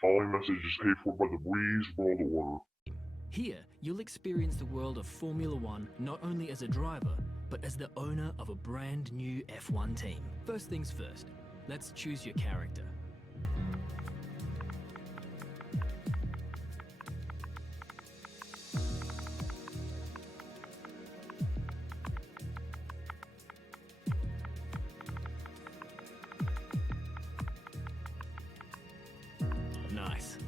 Following message is paid for by the Breeze World Order. Here, you'll experience the world of Formula One not only as a driver, but as the owner of a brand new F1 team. First things first, let's choose your character. Nice.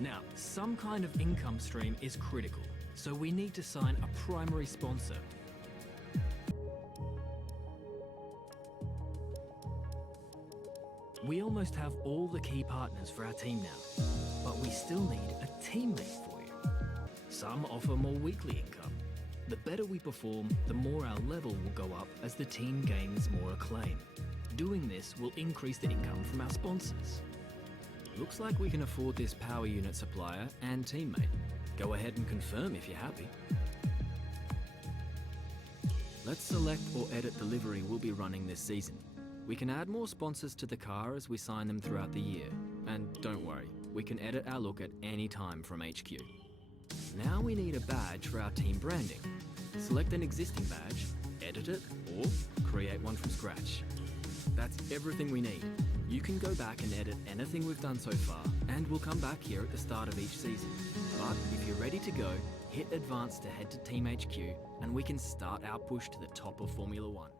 Now, some kind of income stream is critical, so we need to sign a primary sponsor. We almost have all the key partners for our team now, but we still need a teammate for you. Some offer more weekly income. The better we perform, the more our level will go up as the team gains more acclaim. Doing this will increase the income from our sponsors. Looks like we can afford this power unit supplier and teammate. Go ahead and confirm if you're happy. Let's select or edit the livery we'll be running this season. We can add more sponsors to the car as we sign them throughout the year. And don't worry, we can edit our look at any time from HQ. Now we need a badge for our team branding. Select an existing badge, edit it, or create one from scratch. That's everything we need. You can go back and edit anything we've done so far, and we'll come back here at the start of each season. But if you're ready to go, hit Advance to head to Team HQ, and we can start our push to the top of Formula One.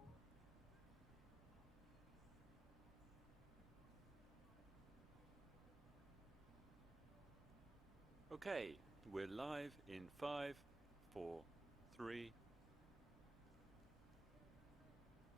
Okay, we're live in 5, 4, 3.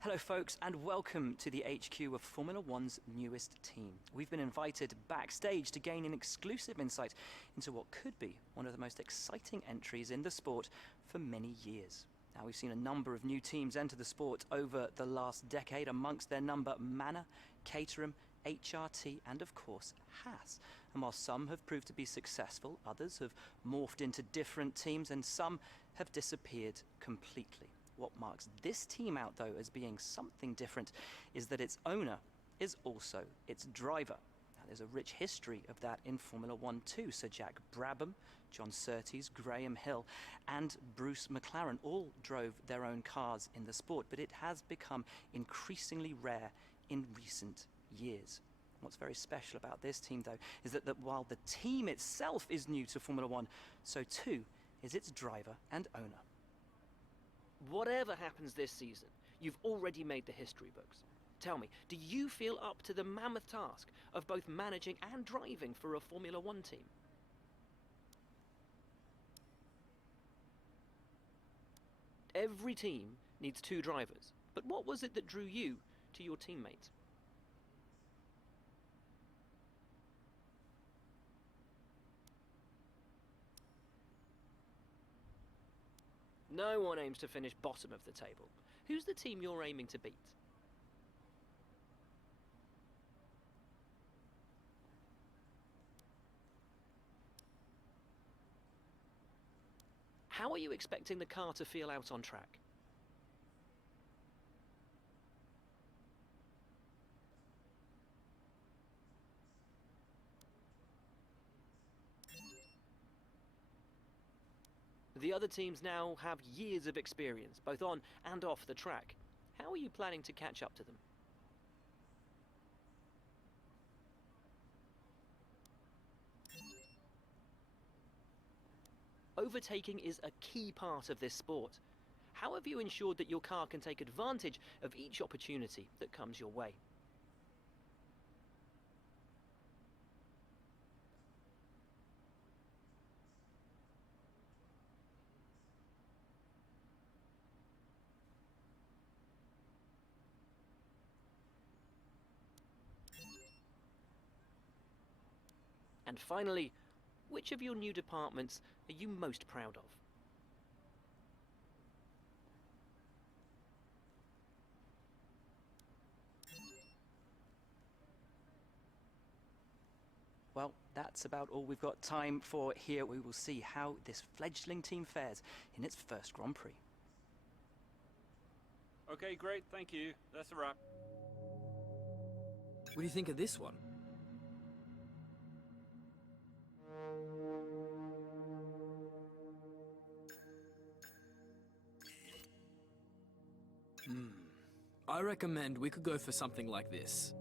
Hello folks, and welcome to the HQ of Formula One's newest team. We've been invited backstage to gain an exclusive insight into what could be one of the most exciting entries in the sport for many years. Now, we've seen a number of new teams enter the sport over the last decade, amongst their number Manor, Caterham, HRT and of course Haas. And while some have proved to be successful, others have morphed into different teams and some have disappeared completely. What marks this team out, though, as being something different is that its owner is also its driver. Now, there's a rich history of that in Formula One too. Sir Jack Brabham, John Surtees, Graham Hill and Bruce McLaren all drove their own cars in the sport, but it has become increasingly rare in recent years. What's very special about this team, though, is that while the team itself is new to Formula One, so too is its driver and owner. Whatever happens this season, you've already made the history books. Tell me, do you feel up to the mammoth task of both managing and driving for a Formula One team? Every team needs two drivers, but what was it that drew you to your teammate? No one aims to finish bottom of the table. Who's the team you're aiming to beat? How are you expecting the car to feel out on track? The other teams now have years of experience, both on and off the track. How are you planning to catch up to them? Overtaking is a key part of this sport. How have you ensured that your car can take advantage of each opportunity that comes your way? And finally, which of your new departments are you most proud of? Well, that's about all we've got time for here. We will see how this fledgling team fares in its first Grand Prix. Okay, great, thank you. That's a wrap. What do you think of this one? I recommend we could go for something like this.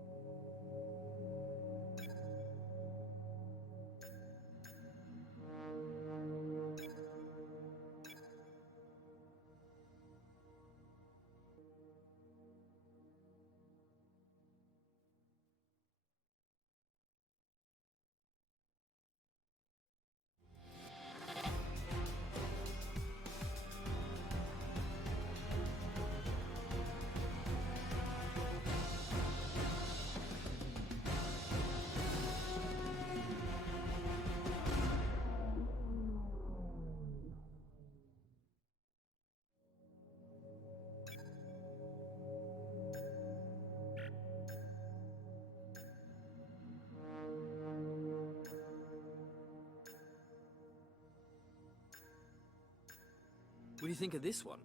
What do you think of this one?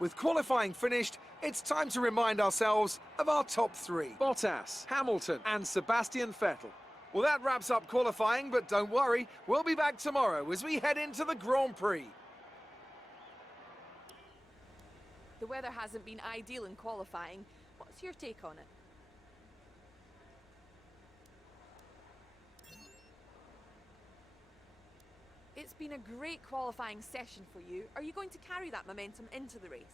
With qualifying finished, it's time to remind ourselves of our top three. Bottas, Hamilton and Sebastian Vettel. Well, that wraps up qualifying, but don't worry, we'll be back tomorrow as we head into the Grand Prix. The weather hasn't been ideal in qualifying. What's your take on it? It's been a great qualifying session for you. Are you going to carry that momentum into the race?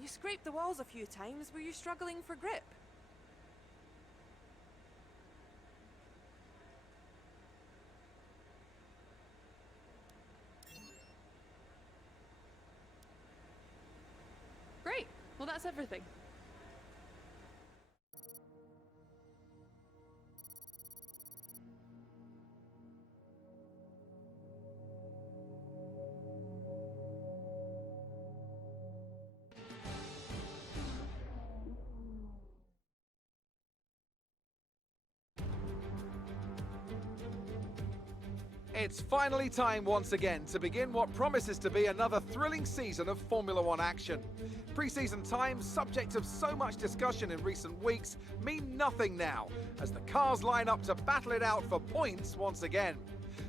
You scraped the walls a few times. Were you struggling for grip? Great. Well, that's everything. It's finally time once again to begin what promises to be another thrilling season of Formula One action. Pre-season times, subject of so much discussion in recent weeks, mean nothing now, as the cars line up to battle it out for points once again.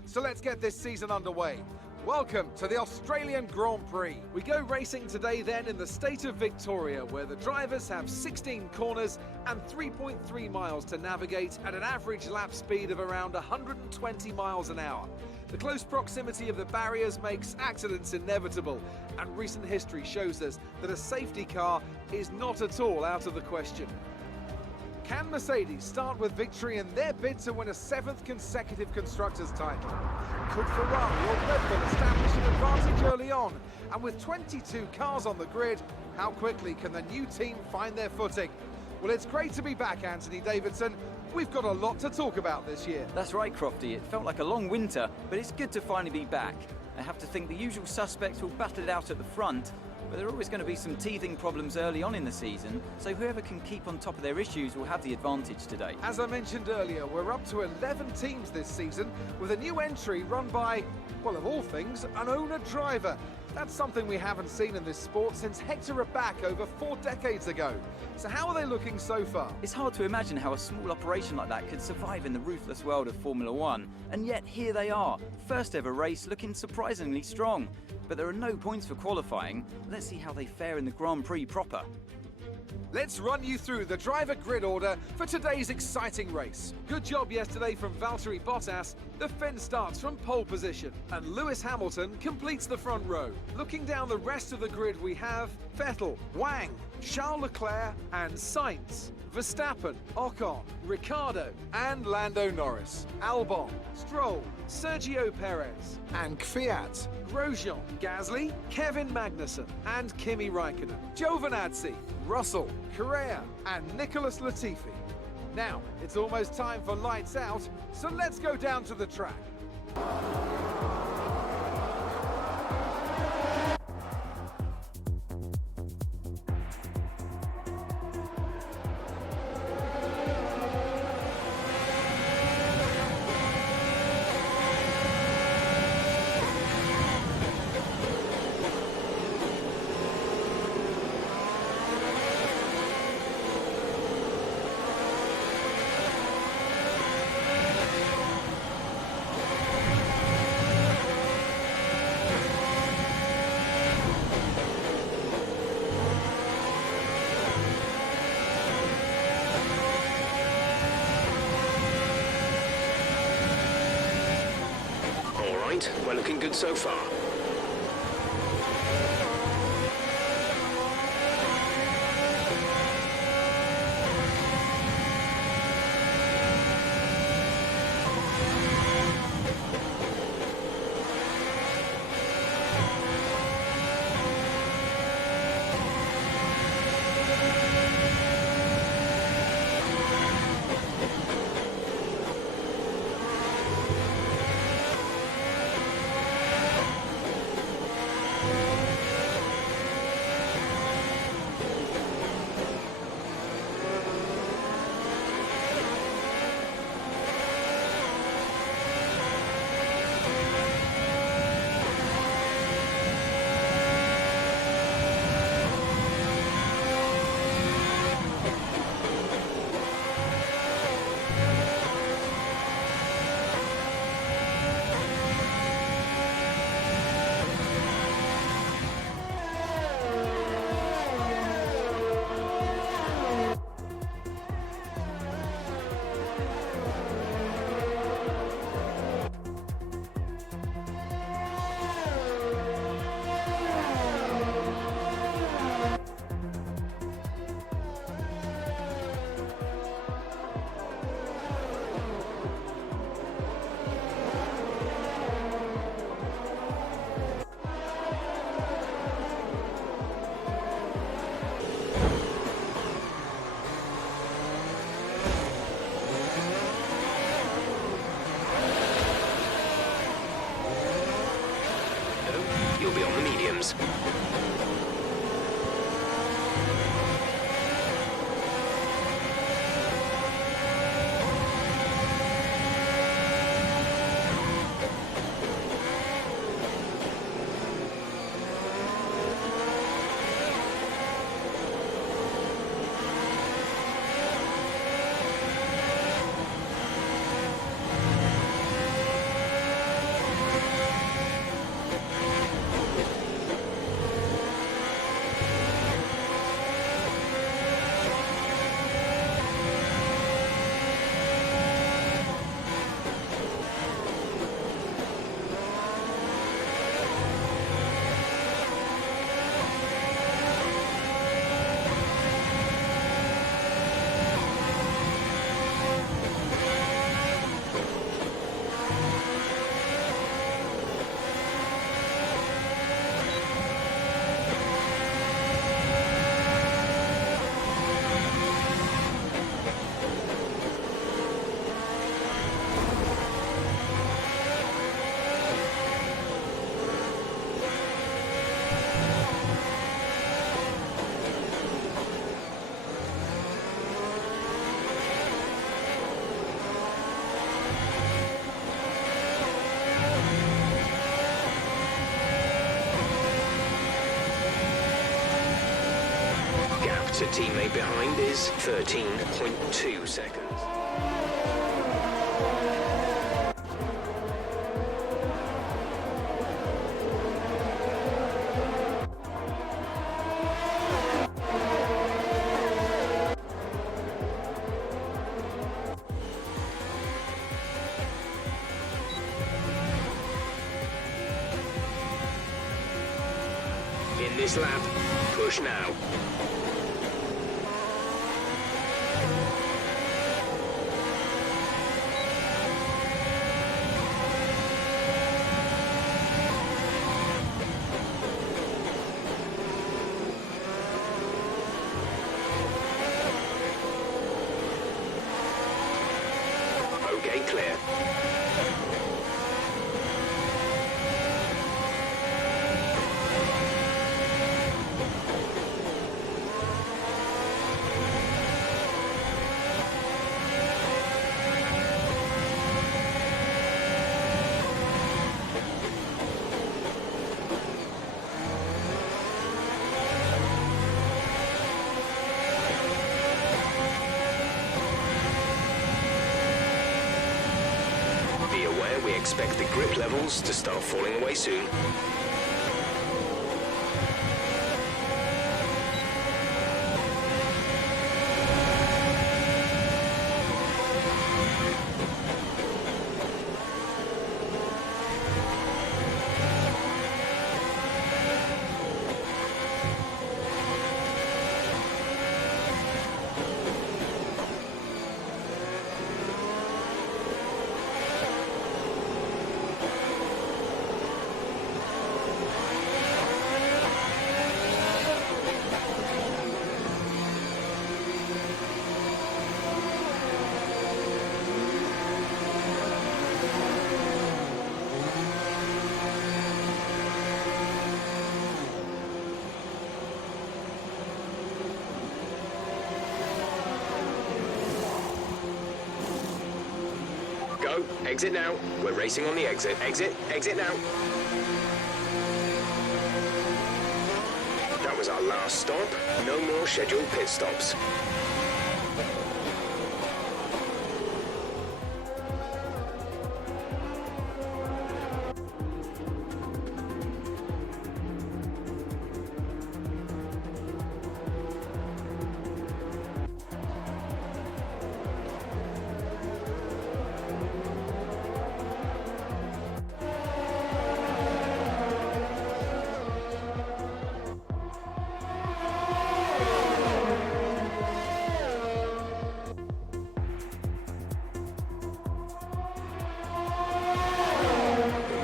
So let's get this season underway. Welcome to the Australian Grand Prix. We go racing today then in the state of Victoria, where the drivers have 16 corners and 3.3 miles to navigate at an average lap speed of around 120 miles an hour. The close proximity of the barriers makes accidents inevitable, and recent history shows us that a safety car is not at all out of the question. Can Mercedes start with victory in their bid to win a 7th consecutive Constructors' title? Could Ferrari or Red Bull establish an advantage early on? And with 22 cars on the grid, how quickly can the new team find their footing? Well, it's great to be back, Anthony Davidson. We've got a lot to talk about this year. That's right, Crofty. It felt like a long winter, but it's good to finally be back. I have to think the usual suspects will battle it out at the front, but there are always going to be some teething problems early on in the season, so whoever can keep on top of their issues will have the advantage today. As I mentioned earlier, we're up to 11 teams this season, with a new entry run by, well, of all things, an owner-driver. That's something we haven't seen in this sport since Hector Raback over 4 decades ago. So how are they looking so far? It's hard to imagine how a small operation like that could survive in the ruthless world of Formula One, and yet here they are, first ever race looking surprisingly strong. But there are no points for qualifying. Let's see how they fare in the Grand Prix proper. Let's run you through the driver grid order for today's exciting race. Good job yesterday from Valtteri Bottas. The Finn starts from pole position, and Lewis Hamilton completes the front row. Looking down the rest of the grid, we have Vettel, Wang, Charles Leclerc and Sainz, Verstappen, Ocon, Ricciardo and Lando Norris, Albon, Stroll, Sergio Perez and Kvyat, Grosjean, Gasly, Kevin Magnussen and Kimi Raikkonen, Giovinazzi, Russell, Correa and Nicholas Latifi. Now, it's almost time for lights out, so let's go down to the track. We're looking good so far. You'll be on the mediums. a teammate behind is 13.2 seconds. In this lap, push now. Okay, clear. Be aware we expect the grip levels to start falling away soon. Go, exit now. We're racing on the exit. Exit, exit now. That was our last stop. No more scheduled pit stops.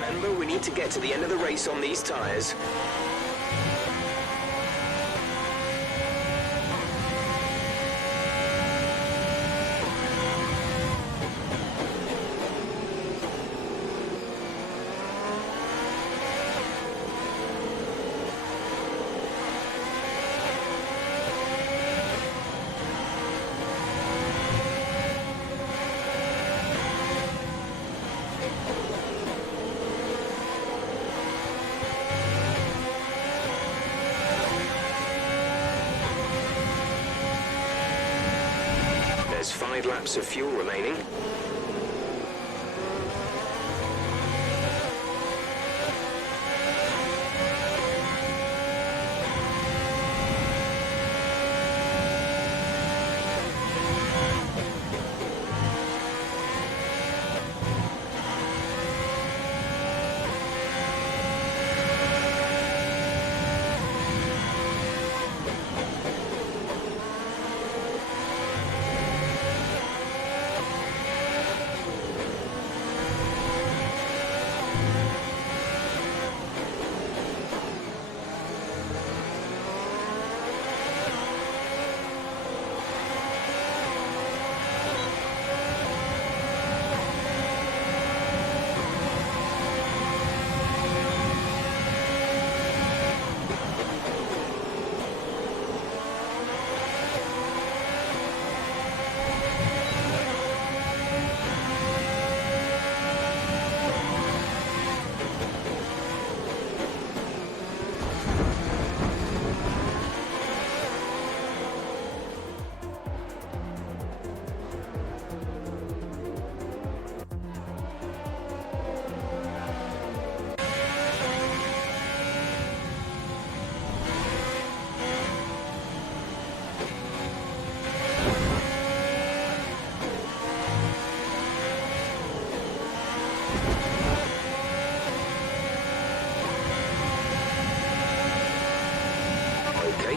Remember, we need to get to the end of the race on these tyres. There's 5 laps of fuel remaining.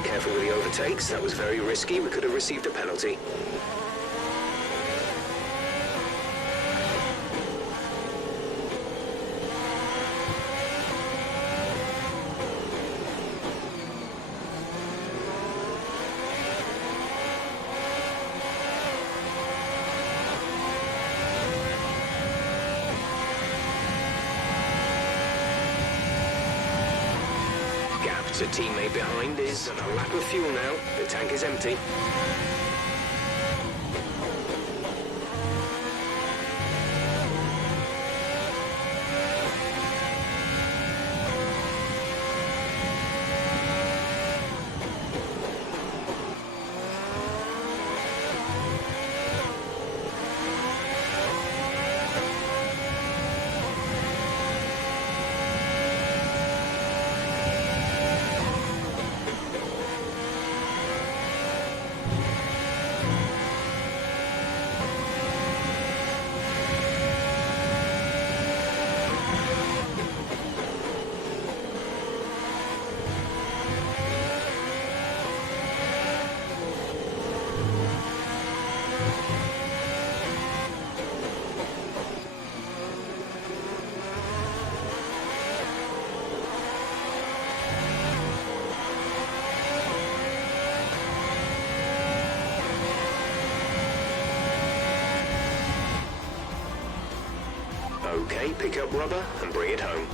careful with the overtakes. That was very risky. We could have received a penalty. A teammate behind is a lap of fuel now. The tank is empty. Okay, pick up rubber and bring it home.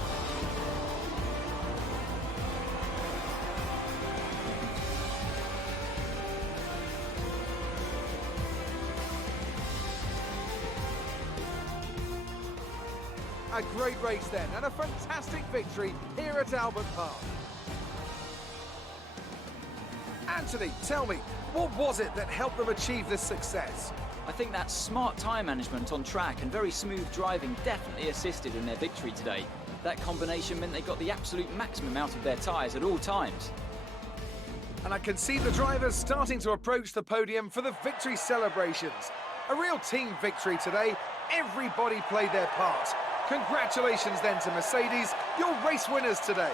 A great race then, and a fantastic victory here at Albert Park. Anthony, tell me, what was it that helped them achieve this success? I think that smart tyre management on track and very smooth driving definitely assisted in their victory today. That combination meant they got the absolute maximum out of their tyres at all times. And I can see the drivers starting to approach the podium for the victory celebrations. A real team victory today. Everybody played their part. Congratulations then to Mercedes, your race winners today.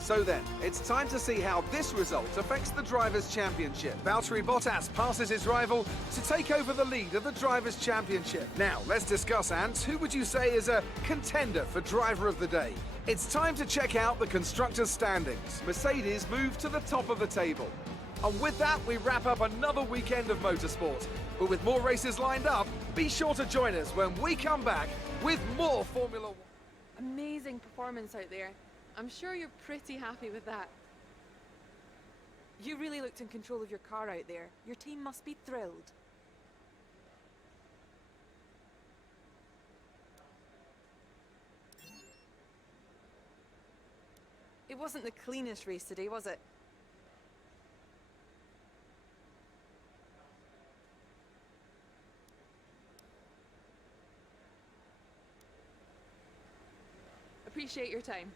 So then, it's time to see how this result affects the Drivers' Championship. Valtteri Bottas passes his rival to take over the lead of the Drivers' Championship. Now, let's discuss, Ant. Who would you say is a contender for Driver of the Day? It's time to check out the Constructors' standings. Mercedes moved to the top of the table. And with that, we wrap up another weekend of motorsport. But with more races lined up, be sure to join us when we come back with more Formula One. Amazing performance out there. I'm sure you're pretty happy with that. You really looked in control of your car out there. Your team must be thrilled. It wasn't the cleanest race today, was it? Appreciate your time.